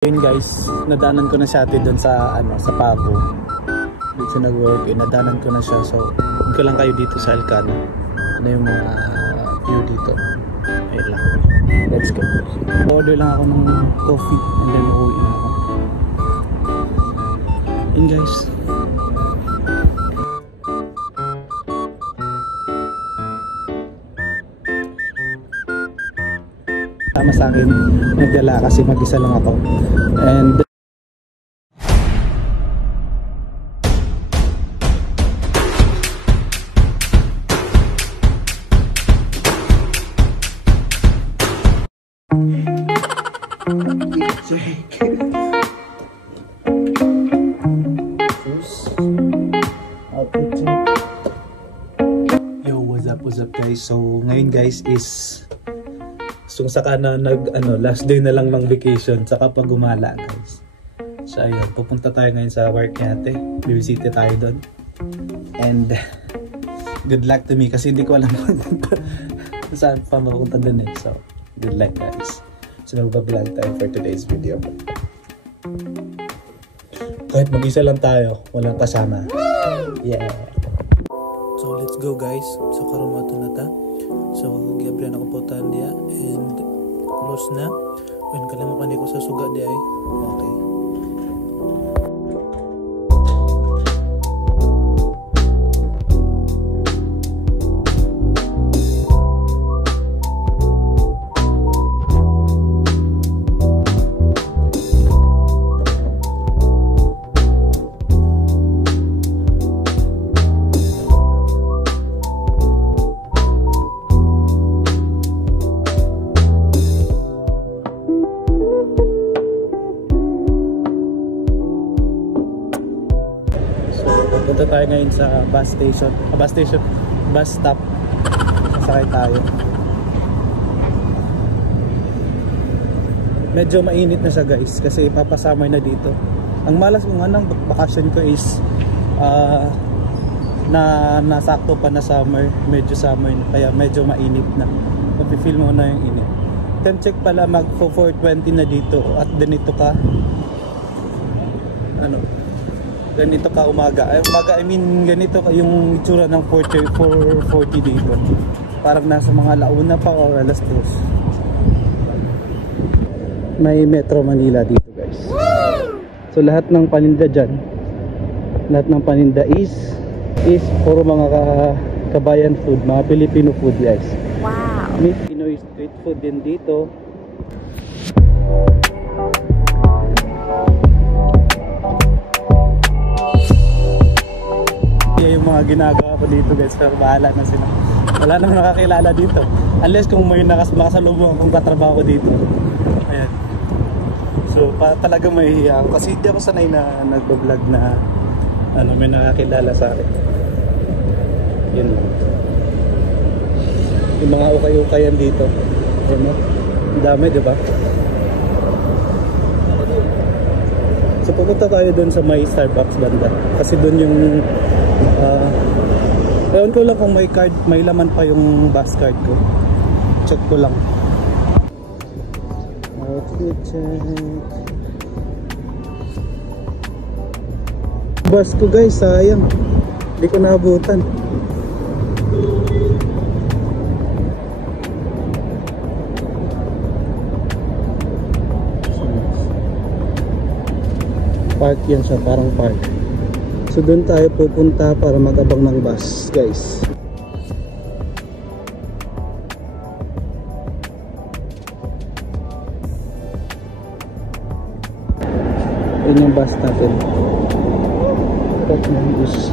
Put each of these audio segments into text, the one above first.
Yun guys, nadanan ko na siya doon sa sa Pavo. Dito sa nag-work, nadanan ko na siya. So, hindi ko lang kayo dito sa Elcano. Ano yung mga view dito. Ayun lang. Let's go. Order lang ako ng coffee and then uuwi na ako. Yun guys. Tama sa akin, nagdala kasi mag-isa lang ako. And yo, what's up guys? So ngayon guys is saka na last day na lang ng vacation saka pag gumala guys. So ayun, pupunta tayo ngayon sa work natin. Bibisita tayo doon. And good luck to me kasi hindi ko alam saan pa mapunta doon eh. So good luck guys. So magbablog tayo for today's video. Kahit mag-isa lang tayo, walang kasama. Yeah. So let's go guys. So karumato na ta. So giabran ako po tandia and close na. When kalimutan ko sa suga di ay. Okay. Punta tayo ngayon sa bus stop. Sasakay tayo. Medyo mainit na siya guys kasi papasummer na dito. Ang malas kung anong bakasyon ko is nasakto pa na summer, medyo summer kaya medyo mainit na. Mapi-feel mo na yung init. Time check pala mag 4:20 na dito at ganito ka ganito ka umaga. I mean ganito ka yung itsura ng 4:40 dito. Parang nasa mga launa pa o alas 2. May Metro Manila dito guys. So lahat ng paninda dyan, lahat ng paninda is puro mga kabayan food, mga Filipino food guys. Wow. May Pinoy street food din dito. Yung mga ginagawa ko dito guys, pero bahala na sila. Wala nang nakakilala dito unless kung may nakasalubong akong katrabaho ko dito. Ayan. So talaga mahihiya ako kasi hindi ako sanay na nagbo-vlog na may nakakilala sa akin. Yun lang. Yung mga ukay-ukayan dito, ayan mo, ang dami diba? So pupunta tayo dun sa may Starbucks banda kasi dun yung ewan ko lang kung may card, may laman pa yung bus card ko. Check ko lang. Okay, check. Bus ko guys, sayang. Hindi ko naabutan. Park yan siya, parang park. So doon tayo pupunta para mag-abang ng bus guys. Yun yung bus natin. Bus.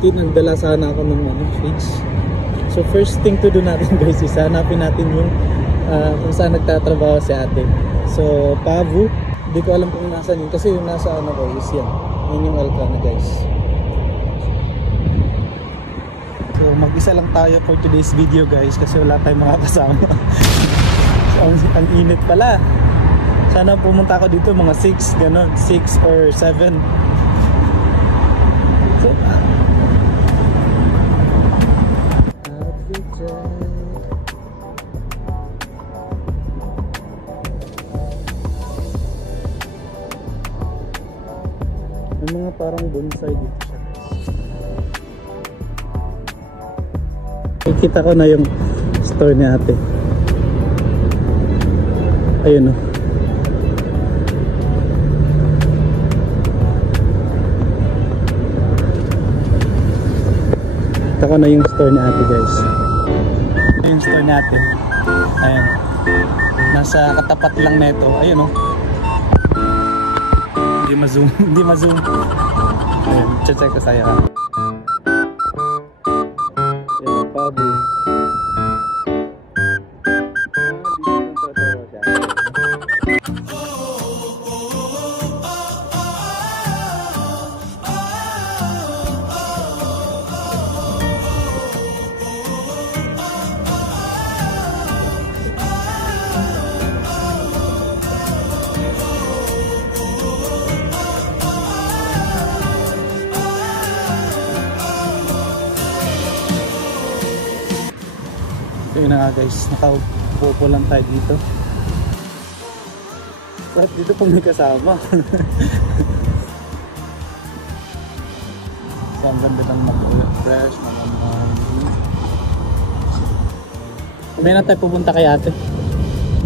buti nagdala sana ako ng shades. So first thing to do natin guys is hanapin natin yung kung saan nagtatrabaho si ate. So Pavu, hindi ko alam kung nasa yun kasi yung nasa ano ko is yan. Yan yung Alcana guys. So mag-isa lang tayo for today's video guys kasi wala tayong mga kasama. So, ang init pala. Sana pumunta ako dito mga 6 ganon, 6 or 7. So, may mga parang bonsai dito siya. Nakikita ko na yung store ni ate. Ayun o. Nakikita ko na yung store ni ate guys. Yung store ni ate. Ayun. Nasa katapat lang nito. Ayun o. Hindi ma-zoom. Hindi ma-zoom. Ayun. Check ko sa'yo ha. Ayun. Pabu. Yun na nga guys, nakaupo lang tayo dito. At dito pong may kasama. So ang ganda lang mag-fresh, may na tayo pupunta kay ate.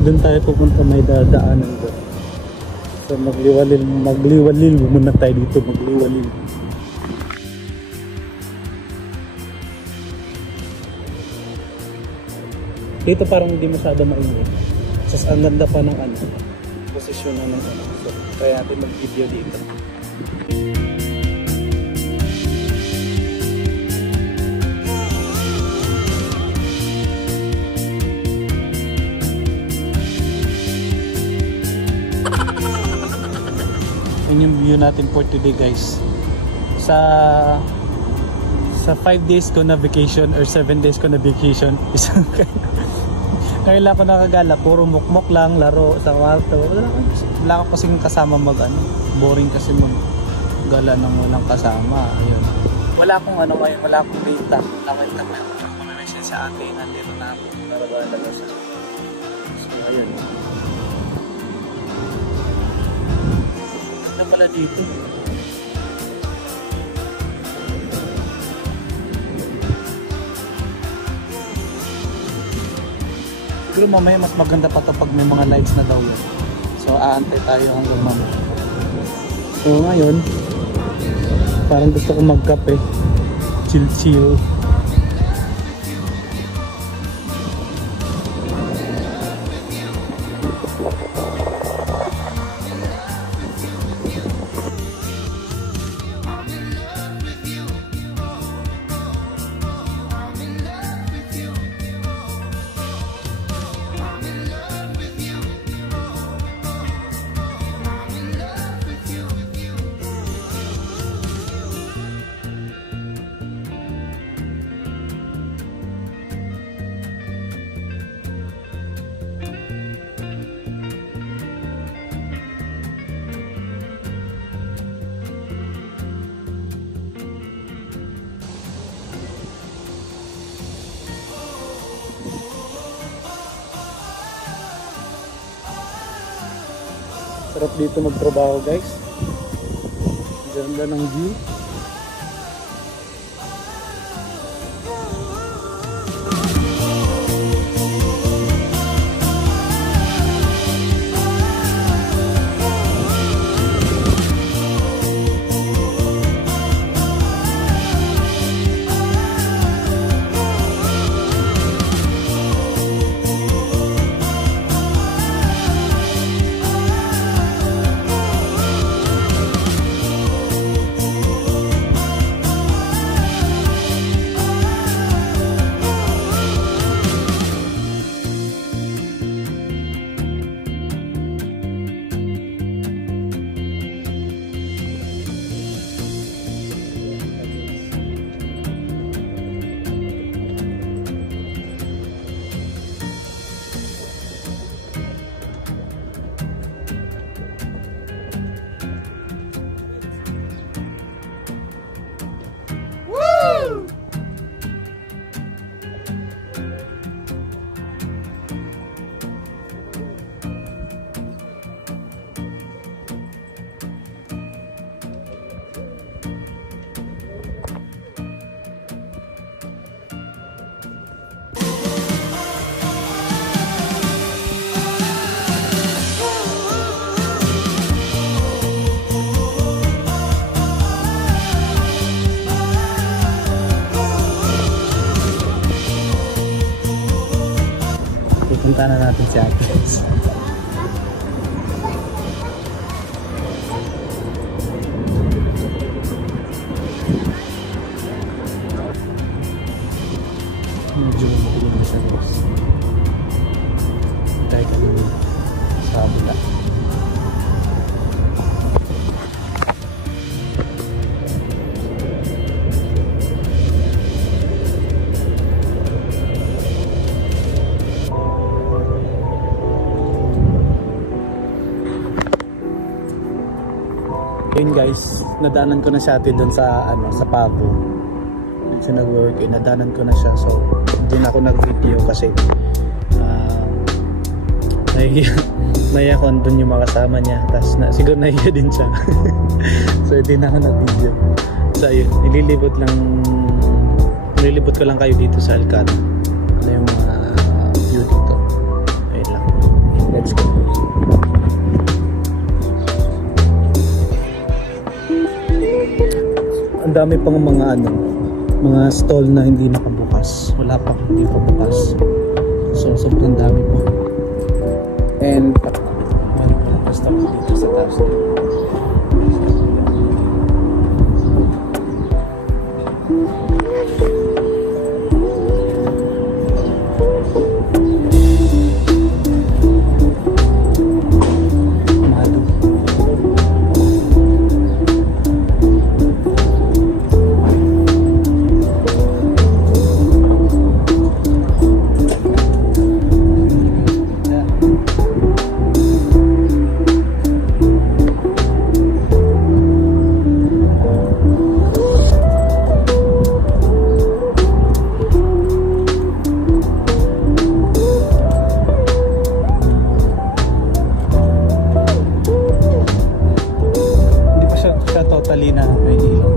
Doon tayo pupunta, may dadaanan doon. So magliwalil muna tayo dito, magliwalil. Dito parang hindi masyado mainit. Tapos ang ganda pa ng posisyon ng So, kaya natin mag-video dito. Yan yung view natin for today guys. Sa 5 days ko na vacation or 7 days ko na vacation, isang kailan ko nakagala, puro mukmok lang, laro sa kwarto. Wala ko kasing kasama boring kasi gala ng walang kasama. Ayun. Wala akong ngayon, wala akong data. Nakita ko yung message sa atin, nandito na ako. Narabahan lang siya. So ayun. Ito pala dito. Pero mamaya mas maganda pa to pag may mga lights na daw yun. So aantay tayo hanggang mamaya. So ngayon, parang gusto ko magkape. Chill. Sarap dito magtrabaho guys. Ganda ng view. pupunta na natin si Ate. Medyo matuloy na siya guys. Tayo kami sa bula. Yun guys, nadaanan ko na siya ate doon sa sa Pabo. Doon siya nag-work, nadaanan ko na siya, so hindi na ako nag-video kasi nahiya ko doon yung mga kasama niya, tapos siguro nahiya din siya. So hindi na ako nag-video. So yun, nililibot ko lang kayo dito sa Alcana. Ano yung view dito. Ayun lang, let's go. Ang dami pang mga stall na hindi nakabukas. Wala pa, hindi pa bukas. So sobrang dami po. And meron pa lang stock dito sa taas. Totally na may ilaw.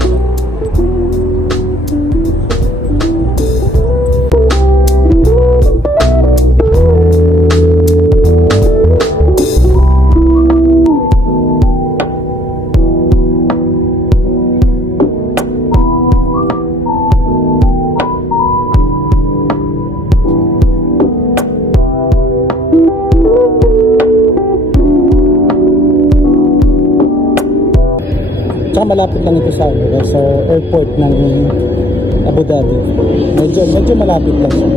Malapit lang ito sa airport ng Abu Dhabi. Medyo malapit lang siya.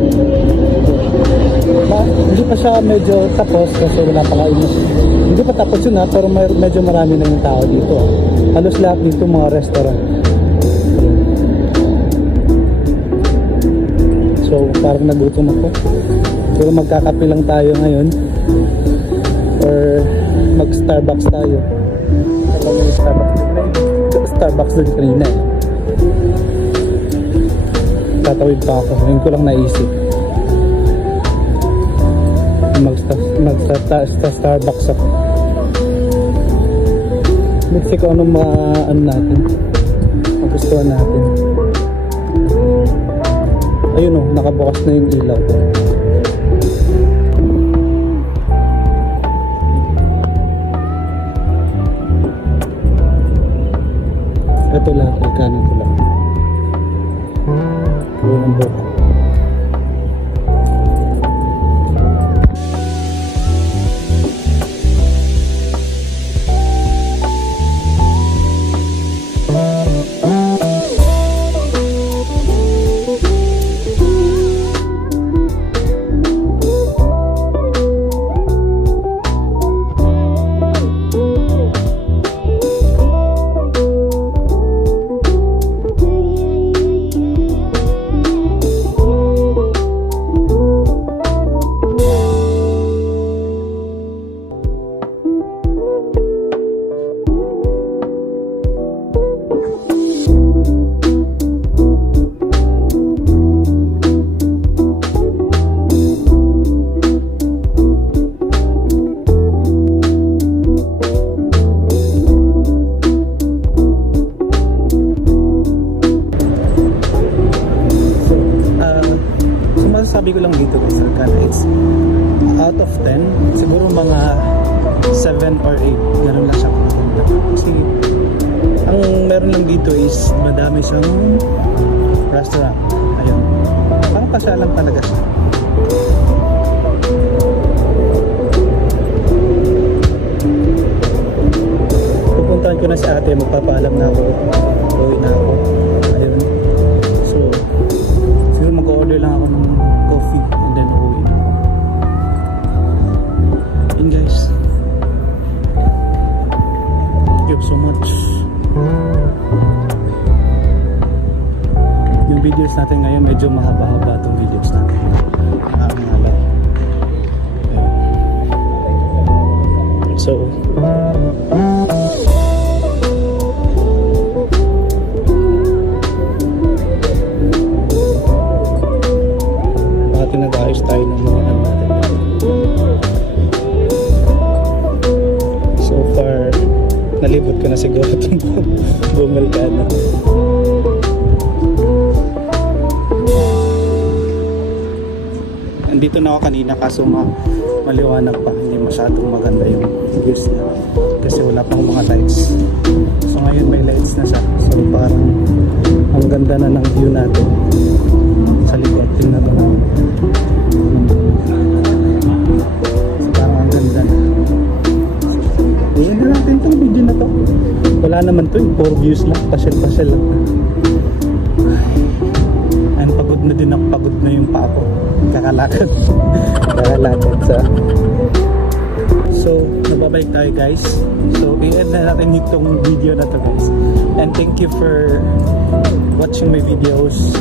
Hindi pa siya medyo tapos kasi wala pa kainis. Hindi pa tapos yun pero medyo marami na yung tao dito. Halos lahat dito mga restaurant. So parang nagutom ako. Pero magkakape lang tayo ngayon or mag-Starbucks tayo. Starbucks din kanina eh. Tatawid pa ako, ngayon ko lang naisip mag-Starbucks ako. Let's see kung anong natin, magustuhan natin. Ayun o, nakabukas na yung ilaw ko. Ito lang, kanan ko lang. Buong buka. Sabi ko lang dito guys, it's out of 10 siguro mga 7 or 8, meron lang siya kasi ang meron lang dito is madami siyang restaurant. Ayun, parang pasya lang talaga siya. videos natin ngayon, medyo mahaba-haba itong videos natin. So bakit nag-ayos tayo ng mga ano natin. So far nalibot ko na siguro itong bumal ka na. Andito na ako kanina kaso maliwanag pa, hindi masyadong maganda yung views niya kasi wala pang mga lights. So ngayon may lights na siya, so parang ang ganda na ng view natin sa likod. Tingnan mo, so parang ang ganda na. So yun na natin itong video na to. Wala naman to, 4 views lang, pasyal lang. And pagod na din ako, pagod na yung paa ko, kakalakad sa. So nababalik tayo guys, so i-end na natin itong video na to guys, and thank you for watching my videos.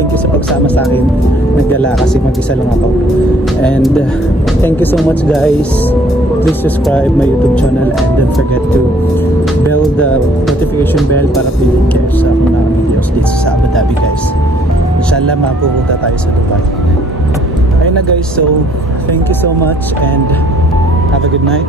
Thank you sa pagsama sa akin, nagdala kasi mag-isa lang ako, and thank you so much guys. Please subscribe my YouTube channel and don't forget to bell the notification bell para piliin kayo sa mga videos dito sa Abu Dhabi guys. Inshallah mapupunta tayo sa Dubai. Ayun na guys, so thank you so much and have a good night.